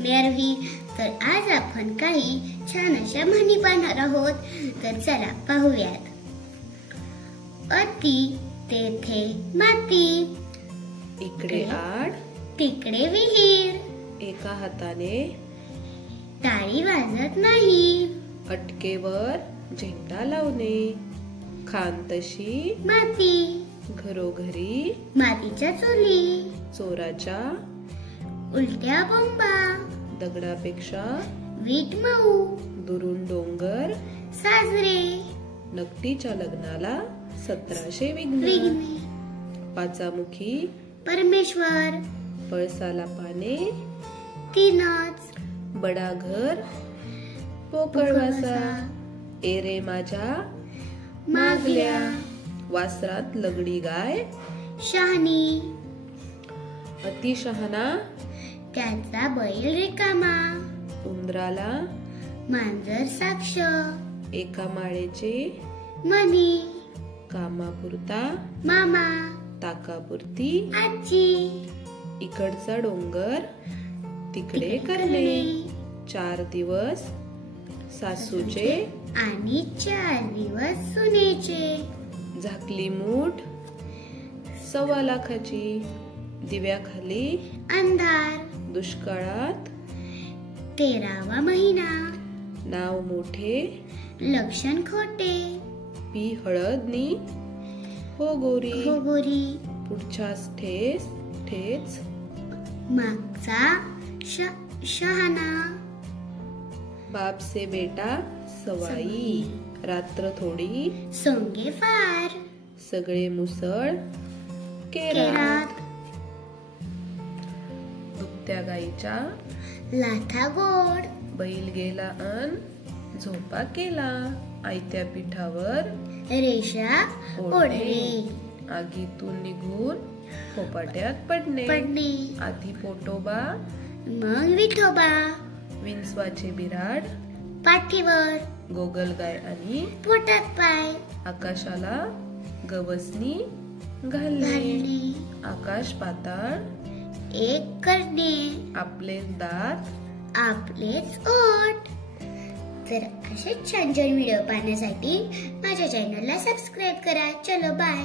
मी आरोही. तर आज आपण काही छान अशा म्हणी पाहणार आहोत. तर चला पाहूयात. अति तेथे माती, इकडे आड तिकडे विहीर, एका हाताने टाळी वाजत नाही, अटकेवर झेंडा लावणे, खान तशी माती, घरोघरी मातीच्या चुली, चोराच्या उलट्या बोंबा, दगडापेक्षा वीट मऊ, दुरून डोंगर साजरे, नकटीच्या लग्नाला 1700 विघ्न, विघ्ने, पाचामुखी परमेश्वर, पळसाला पाने तीनच, बडा घर पोकळवासा, एरे माझ्या मागल्या, वासरात लगडी गाय शहाणी, अतिशहाणा त्याचा बैल रिकामा, उंदराला मांजर साक्ष, एका माळेचे मनी, कामापुरता मामा, ताकापुरती आजी, इकडचा डोंगर तिकडे करणे, 4 दिवस सासूचे आणि 4 दिवस सुनेचे, झाकली मूठ 1.25 लाखाची, दिव्याखाली अंधार, दुष्काळात 13वा महिना, नाव मोठे लक्षण खोटे, पी हळदनी हो गोरी, हो गोरी, पुढच्याच ठेस ठेच, मागचा शहाणा, बाप से बेटा सवाई, रात्र थोडी सोंगे फार, सगळे मुसळ केरात, केरात, दुभत्या गाईच्या लाथा गोड, बैल गेला अन झोपा केला, आयत्या पिठावर रेषा ओढणे, आगीतून निघून फोपाट्यात पडणे, आधी पोटोबा मग विठोबा, विंचवाचे बिराड पाठीवर, गोगलगाय आणि पोटात पाय, आकाशाला गवसनी घालणे, आकाश पाताळ एक करणे, आपले दात आपलेच ओठ. तर असे छान छान व्हिडिओ पाहण्यासाठी माझ्या चॅनलला सबस्क्राईब करा. चलो बाय.